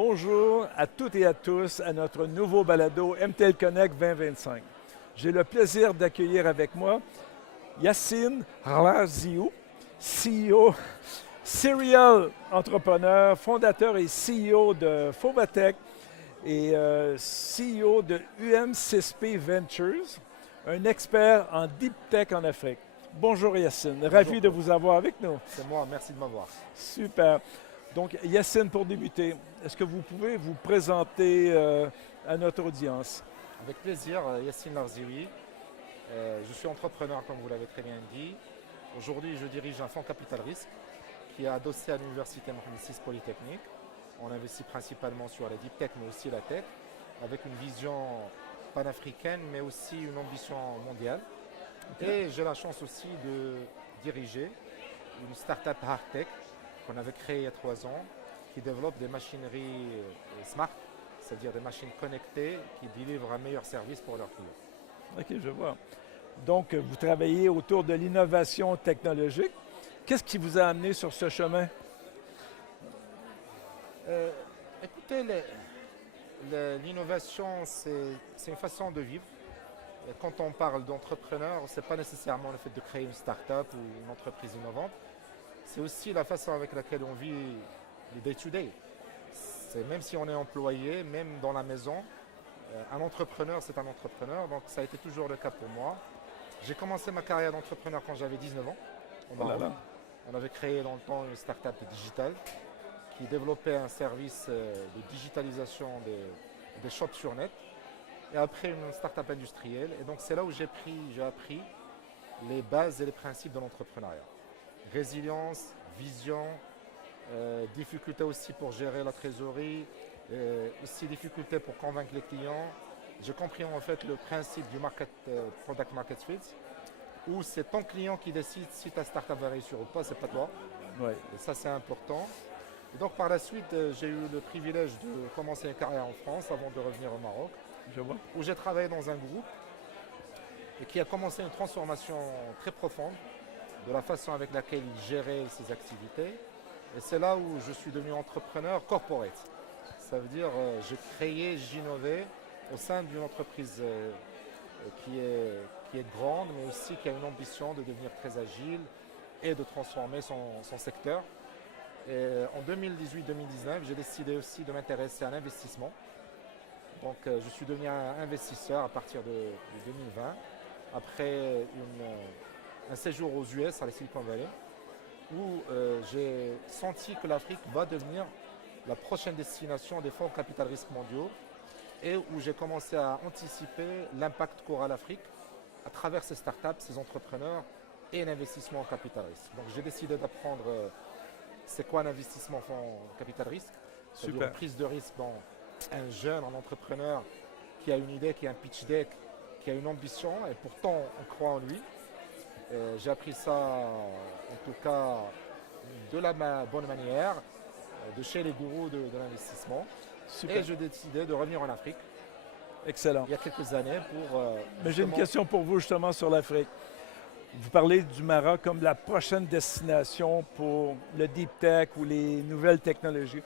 Bonjour à toutes et à tous à notre nouveau balado MTL Connect 2025. J'ai le plaisir d'accueillir avec moi Yacine Razziou, CEO, serial entrepreneur, fondateur et CEO de Fovatech et CEO de UM6P Ventures, un expert en deep tech en Afrique. Bonjour Yacine, ravi de vous avoir avec nous. C'est moi, merci de m'avoir. Super. Donc, Yacine, pour débuter, est-ce que vous pouvez vous présenter à notre audience? Avec plaisir, Yacine Larzioui. Je suis entrepreneur, comme vous l'avez très bien dit. Aujourd'hui, je dirige un fonds capital risque qui est adossé à l'université Mohamed VI Polytechnique. On investit principalement sur la deep tech, mais aussi la tech, avec une vision panafricaine, mais aussi une ambition mondiale. Okay. Et j'ai la chance aussi de diriger une start-up hard tech qu'on avait créée il y a 3 ans, qui développe des machineries smart, c'est-à-dire des machines connectées qui délivrent un meilleur service pour leurs clients. OK, je vois. Donc, vous travaillez autour de l'innovation technologique. Qu'est-ce qui vous a amené sur ce chemin? Écoutez, l'innovation, c'est une façon de vivre. Et quand on parle d'entrepreneur, ce n'est pas nécessairement le fait de créer une start-up ou une entreprise innovante. C'est aussi la façon avec laquelle on vit le day-to-day. Même si on est employé, même dans la maison, un entrepreneur, c'est un entrepreneur. Donc ça a été toujours le cas pour moi. J'ai commencé ma carrière d'entrepreneur quand j'avais 19 ans. On avait créé dans le temps une start-up digitale qui développait un service de digitalisation des shops sur net. Et après une start-up industrielle. Et donc c'est là où j'ai appris les bases et les principes de l'entrepreneuriat. Résilience, vision, difficulté aussi pour gérer la trésorerie, aussi difficulté pour convaincre les clients. J'ai compris en fait le principe du product market fit, où c'est ton client qui décide si ta startup va réussir ou pas, c'est pas toi. Ouais. Et ça c'est important. Et donc par la suite, j'ai eu le privilège de commencer une carrière en France avant de revenir au Maroc, où j'ai travaillé dans un groupe et qui a commencé une transformation très profonde de la façon avec laquelle il gérait ses activités. Et c'est là où je suis devenu entrepreneur corporate. Ça veut dire j'ai créé, j'innovais au sein d'une entreprise qui est grande, mais aussi qui a une ambition de devenir très agile et de transformer son secteur. Et en 2018-2019, j'ai décidé aussi de m'intéresser à l'investissement. Donc je suis devenu un investisseur à partir de 2020, après un séjour aux US, à la Silicon Valley, où j'ai senti que l'Afrique va devenir la prochaine destination des fonds capital risque mondiaux et où j'ai commencé à anticiper l'impact qu'aura l'Afrique à travers ces startups, ces entrepreneurs et l'investissement en capital risque. Donc j'ai décidé d'apprendre c'est quoi un investissement en fonds capital risque, c'est-à-dire une prise de risque dans un jeune, un entrepreneur qui a une idée, qui a un pitch deck, qui a une ambition et pourtant on croit en lui. J'ai appris ça, en tout cas, de la bonne manière, de chez les gourous de l'investissement. Et j'ai décidé de revenir en Afrique. Excellent. Il y a quelques années pour... Mais j'ai une question pour vous justement sur l'Afrique. Vous parlez du Maroc comme la prochaine destination pour le deep tech ou les nouvelles technologies.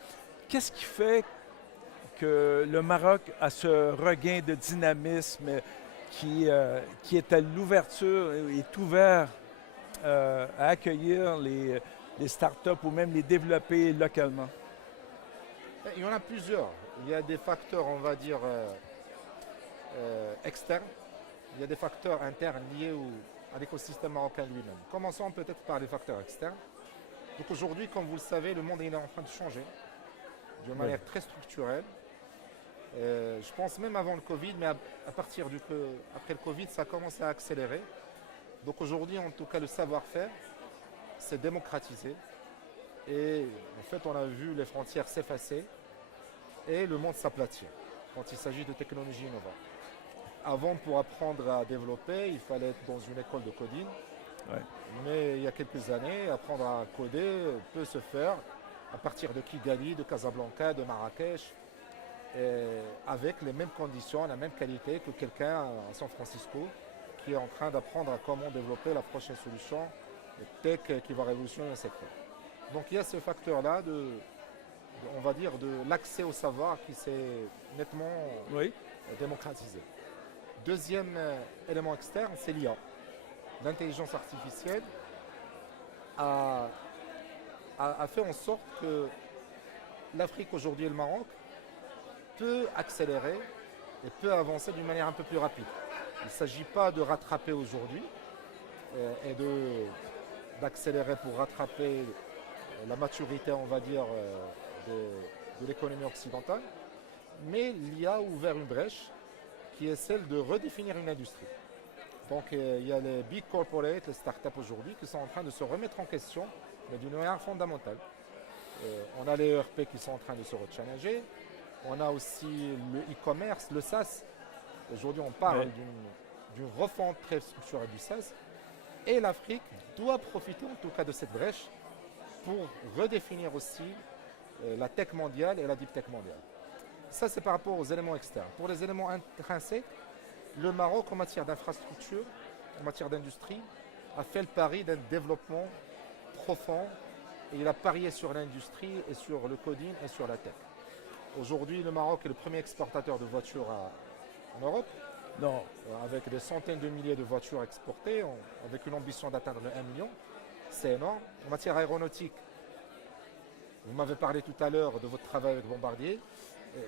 Qu'est-ce qui fait que le Maroc a ce regain de dynamisme qui est à l'ouverture, est ouvert à accueillir les startups ou même les développer localement? Il y en a plusieurs. Il y a des facteurs, on va dire, externes. Il y a des facteurs internes liés à l'écosystème marocain lui-même. Commençons peut-être par les facteurs externes. Donc aujourd'hui, comme vous le savez, le monde est en train de changer d'une manière très structurelle. Je pense même avant le Covid, mais après le Covid, ça a commencé à accélérer. Donc aujourd'hui, en tout cas, le savoir-faire s'est démocratisé. Et en fait, on a vu les frontières s'effacer et le monde s'aplatir quand il s'agit de technologies innovantes. Avant, pour apprendre à développer, il fallait être dans une école de coding. Ouais. Mais il y a quelques années, apprendre à coder peut se faire à partir de Kigali, de Casablanca, de Marrakech, avec les mêmes conditions, la même qualité que quelqu'un à San Francisco qui est en train d'apprendre à comment développer la prochaine solution tech qui va révolutionner le secteur. Donc il y a ce facteur-là on va dire, de l'accès au savoir qui s'est nettement Oui. démocratisé. Deuxième élément externe, c'est l'IA. L'intelligence artificielle a fait en sorte que l'Afrique aujourd'hui et le Maroc peut accélérer et peut avancer d'une manière un peu plus rapide. Il ne s'agit pas de rattraper aujourd'hui et d'accélérer pour rattraper la maturité, on va dire, de l'économie occidentale, mais l'IA a ouvert une brèche qui est celle de redéfinir une industrie. Donc il y a les big corporates, les startups aujourd'hui qui sont en train de se remettre en question, mais d'une manière fondamentale. On a les ERP qui sont en train de se rechallenger. On a aussi le e-commerce, le SaaS. Aujourd'hui, on parle d'une refonte très structurée du SaaS. Et l'Afrique doit profiter en tout cas de cette brèche pour redéfinir aussi la tech mondiale et la deep tech mondiale. Ça, c'est par rapport aux éléments externes. Pour les éléments intrinsèques, le Maroc, en matière d'infrastructure, en matière d'industrie, a fait le pari d'un développement profond et il a parié sur l'industrie et sur le coding et sur la tech. Aujourd'hui, le Maroc est le premier exportateur de voitures en Europe. Non. Avec des centaines de milliers de voitures exportées, avec une ambition d'atteindre le 1 million. C'est énorme. En matière aéronautique, vous m'avez parlé tout à l'heure de votre travail avec Bombardier.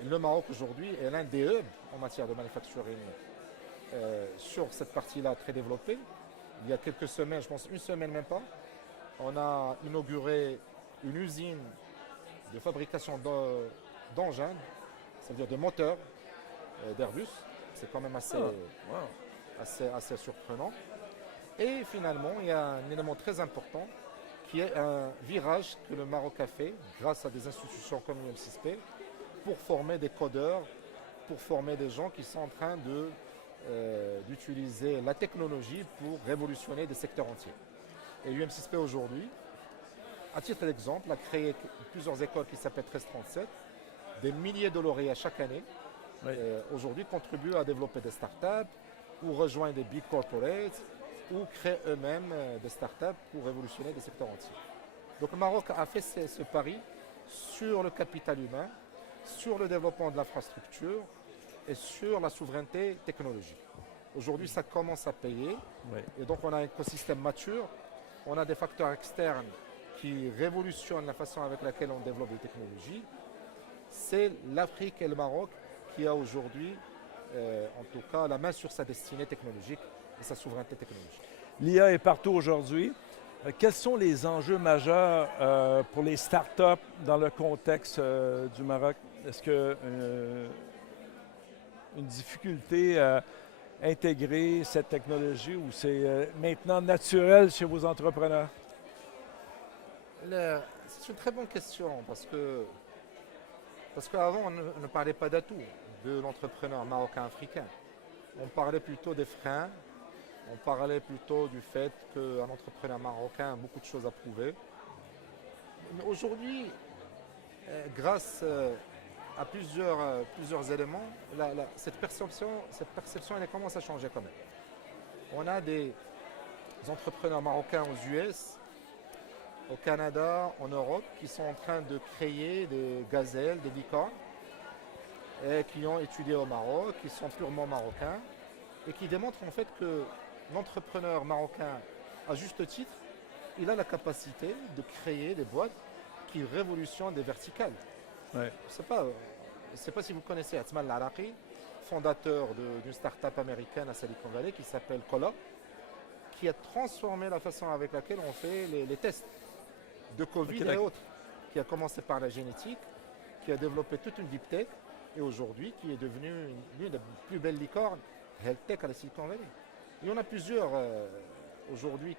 Le Maroc aujourd'hui est l'un des hubs en matière de manufacturing sur cette partie-là très développée. Il y a quelques semaines, je pense une semaine même pas, on a inauguré une usine de fabrication d'engins, c'est-à-dire de moteurs d'Airbus. C'est quand même assez surprenant. Et finalement, il y a un élément très important qui est un virage que le Maroc a fait grâce à des institutions comme l'UM6P pour former des codeurs, pour former des gens qui sont en train d'utiliser la technologie pour révolutionner des secteurs entiers. Et l'UM6P aujourd'hui, à titre d'exemple, a créé plusieurs écoles qui s'appellent 1337, des milliers de lauréats chaque année. Oui. Aujourd'hui contribuent à développer des startups ou rejoignent des big corporates ou créent eux-mêmes des startups pour révolutionner des secteurs entiers. Donc le Maroc a fait ce pari sur le capital humain, sur le développement de l'infrastructure et sur la souveraineté technologique. Aujourd'hui, ça commence à payer. Oui. Et donc on a un écosystème mature, on a des facteurs externes qui révolutionnent la façon avec laquelle on développe des technologies. C'est l'Afrique et le Maroc qui a aujourd'hui, en tout cas, la main sur sa destinée technologique et sa souveraineté technologique. L'IA est partout aujourd'hui. Quels sont les enjeux majeurs pour les startups dans le contexte du Maroc? Est-ce que une difficulté à intégrer cette technologie ou c'est maintenant naturel chez vos entrepreneurs? C'est une très bonne question parce qu'avant, on ne parlait pas d'atouts de l'entrepreneur marocain-africain. On parlait plutôt des freins, on parlait plutôt du fait qu'un entrepreneur marocain a beaucoup de choses à prouver. Mais aujourd'hui, grâce à plusieurs éléments, cette perception elle commence à changer quand même. On a des entrepreneurs marocains aux US, au Canada, en Europe, qui sont en train de créer des gazelles, des licornes, et qui ont étudié au Maroc, qui sont purement marocains, et qui démontrent en fait que l'entrepreneur marocain, à juste titre, il a la capacité de créer des boîtes qui révolutionnent des verticales. Ouais. Je ne sais pas si vous connaissez Atman Laraqi, fondateur d'une start-up américaine à Silicon Valley qui s'appelle Cola, qui a transformé la façon avec laquelle on fait les tests de Covid et autres, qui a commencé par la génétique, qui a développé toute une deep tech et aujourd'hui qui est devenue l'une des plus belles licornes health tech à la Silicon Valley. Il y en a plusieurs aujourd'hui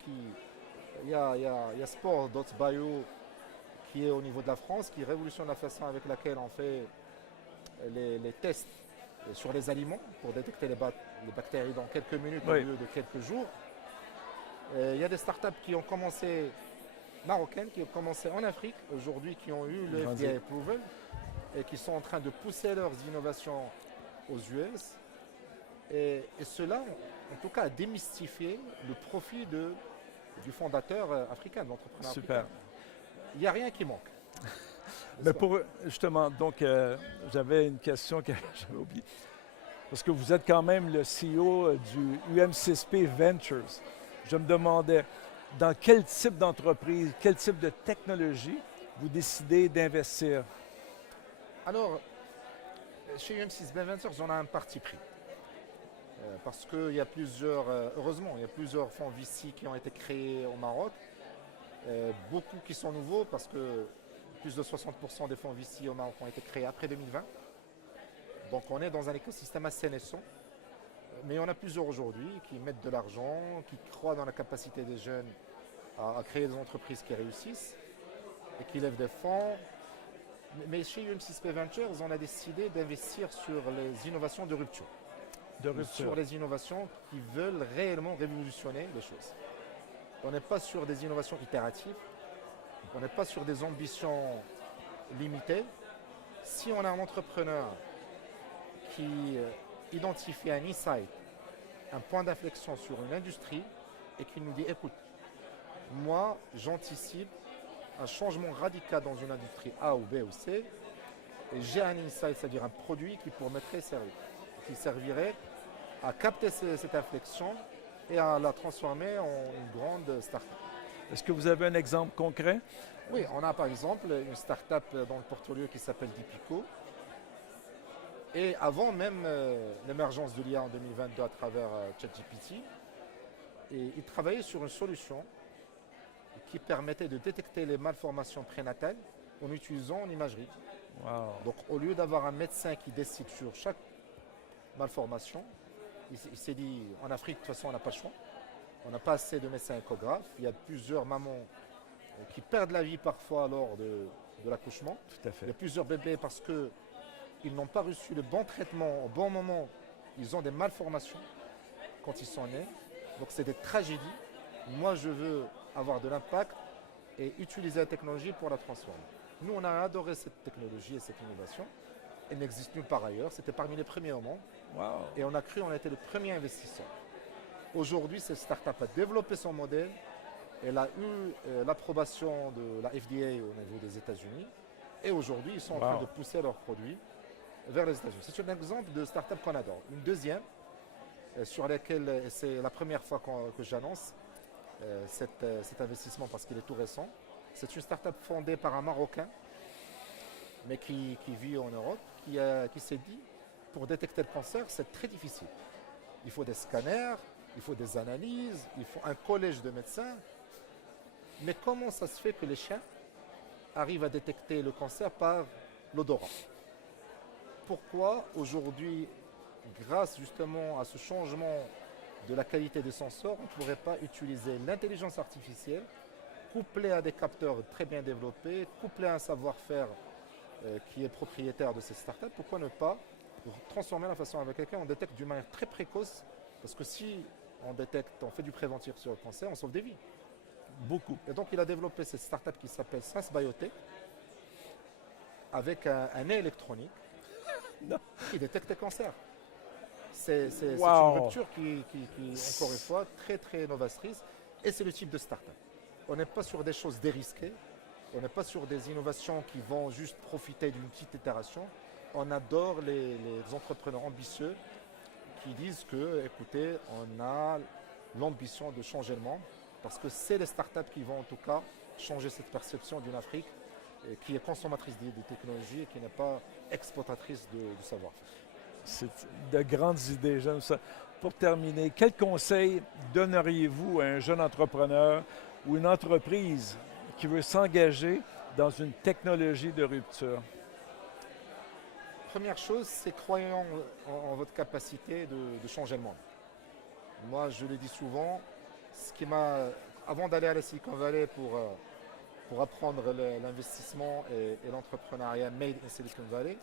il y a Sport.bio qui est au niveau de la France, qui révolutionne la façon avec laquelle on fait les tests sur les aliments pour détecter les bactéries dans quelques minutes au lieu de quelques jours. Il y a des startups qui ont commencé marocaines, qui ont commencé en Afrique aujourd'hui, qui ont eu le FDA approval et qui sont en train de pousser leurs innovations aux US. Et cela, en tout cas, a démystifié le profit du fondateur africain, de l'entrepreneur africain. Il n'y a rien qui manque. Mais pour, justement, donc, j'avais une question que j'avais oubliée. Parce que vous êtes quand même le CEO du UM6P Ventures. Je me demandais, dans quel type d'entreprise, quel type de technologie vous décidez d'investir? Alors, chez UM6B Ventures, on a un parti pris. Parce qu'il y a plusieurs, heureusement, il y a plusieurs fonds VC qui ont été créés au Maroc. Beaucoup qui sont nouveaux parce que plus de 60% des fonds VC au Maroc ont été créés après 2020. Donc on est dans un écosystème assez naissant. Mais on a plusieurs aujourd'hui qui mettent de l'argent, qui croient dans la capacité des jeunes à créer des entreprises qui réussissent et qui lèvent des fonds. Mais chez UM6P Ventures, on a décidé d'investir sur les innovations de rupture. Sur les innovations qui veulent réellement révolutionner les choses. On n'est pas sur des innovations itératives, on n'est pas sur des ambitions limitées. Si on a un entrepreneur qui identifie un insight, un point d'inflexion sur une industrie et qui nous dit, écoute, moi j'anticipe un changement radical dans une industrie A ou B ou C, et j'ai un insight, c'est-à-dire un produit qui pourrait servir, qui servirait à capter cette inflexion et à la transformer en une grande start-up. Est-ce que vous avez un exemple concret? Oui, on a par exemple une start-up dans le portfolio qui s'appelle Dipico. Et avant même l'émergence de l'IA en 2022 à travers ChatGPT, ils travaillaient sur une solution qui permettait de détecter les malformations prénatales en utilisant l'imagerie. Wow. Donc au lieu d'avoir un médecin qui décide sur chaque malformation, il s'est dit, en Afrique, de toute façon, on n'a pas le choix. On n'a pas assez de médecins échographes. Il y a plusieurs mamans qui perdent la vie parfois lors de l'accouchement. Tout à fait. Il y a plusieurs bébés parce qu'ils n'ont pas reçu le bon traitement au bon moment. Ils ont des malformations quand ils sont nés. Donc c'est des tragédies. Moi, je veux avoir de l'impact et utiliser la technologie pour la transformer. Nous, on a adoré cette technologie et cette innovation. Elle n'existe nulle part ailleurs. C'était parmi les premiers au monde. Wow. Et on a cru, on a été le premier investisseur. Aujourd'hui, cette start-up a développé son modèle. Elle a eu l'approbation de la FDA au niveau des États-Unis. Et aujourd'hui, ils sont en train de pousser leurs produits vers les États-Unis. C'est un exemple de start-up qu'on adore. Une deuxième, sur laquelle c'est la première fois que j'annonce cet investissement parce qu'il est tout récent. C'est une start-up fondée par un Marocain, mais qui vit en Europe, qui s'est dit, pour détecter le cancer, c'est très difficile. Il faut des scanners, il faut des analyses, il faut un collège de médecins. Mais comment ça se fait que les chiens arrivent à détecter le cancer par l'odorat? Pourquoi aujourd'hui, grâce justement à ce changement de la qualité des sensors, on ne pourrait pas utiliser l'intelligence artificielle couplée à des capteurs très bien développés, couplée à un savoir-faire qui est propriétaire de ces startups? Pourquoi ne pas transformer la façon avec laquelle on détecte d'une manière très précoce? Parce que si on fait du préventif sur le cancer, on sauve des vies. Beaucoup. Et donc il a développé cette start-up qui s'appelle Sense Biotech avec un nez électronique qui détecte les cancers. C'est une rupture qui, encore une fois, très très novatrice. Et c'est le type de start-up. On n'est pas sur des choses dérisquées. On n'est pas sur des innovations qui vont juste profiter d'une petite itération. On adore les entrepreneurs ambitieux qui disent que, écoutez, on a l'ambition de changer le monde parce que c'est les startups qui vont en tout cas changer cette perception d'une Afrique qui est consommatrice de technologies et qui n'est pas exploitatrice de savoir-faire. C'est de grandes idées, j'aime ça. Pour terminer, quel conseil donneriez-vous à un jeune entrepreneur ou une entreprise qui veut s'engager dans une technologie de rupture? Première chose, c'est croyant en votre capacité de changer le monde. Moi, je le dis souvent, avant d'aller à la Silicon Valley pour apprendre l'investissement et l'entrepreneuriat made in Silicon Valley,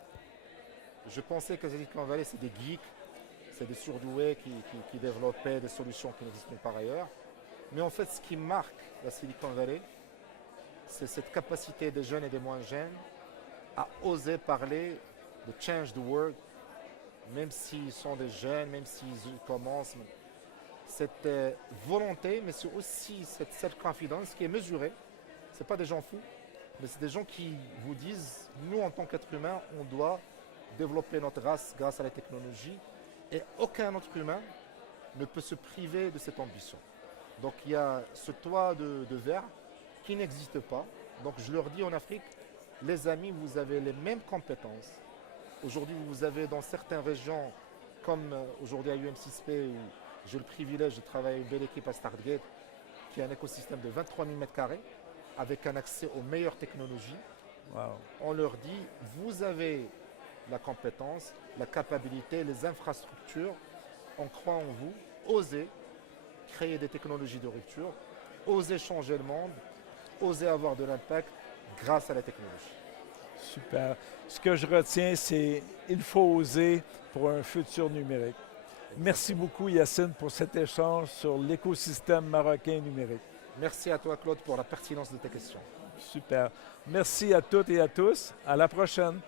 je pensais que Silicon Valley, c'est des geeks, c'est des surdoués qui développaient des solutions qui n'existent pas par ailleurs. Mais en fait, ce qui marque la Silicon Valley, c'est cette capacité des jeunes et des moins jeunes à oser parler de change the world, même s'ils sont des jeunes, même s'ils commencent. Cette volonté, mais c'est aussi cette self-confidence qui est mesurée. Ce n'est pas des gens fous, mais c'est des gens qui vous disent, nous en tant qu'être humain, on doit développer notre race grâce à la technologie et aucun autre humain ne peut se priver de cette ambition. Donc il y a ce toit de verre qui n'existe pas. Donc je leur dis en Afrique, les amis, vous avez les mêmes compétences. Aujourd'hui, vous avez dans certaines régions, comme aujourd'hui à UM6P, où j'ai le privilège de travailler avec une belle équipe à Startgate, qui est un écosystème de 23 000 m², avec un accès aux meilleures technologies. Wow. On leur dit, vous avez la compétence, la capacité, les infrastructures, on croit en vous, osez créer des technologies de rupture, osez changer le monde, osez avoir de l'impact grâce à la technologie. Super. Ce que je retiens, c'est il faut oser pour un futur numérique. Merci beaucoup, Yacine, pour cet échange sur l'écosystème marocain numérique. Merci à toi, Claude, pour la pertinence de tes questions. Super. Merci à toutes et à tous. À la prochaine.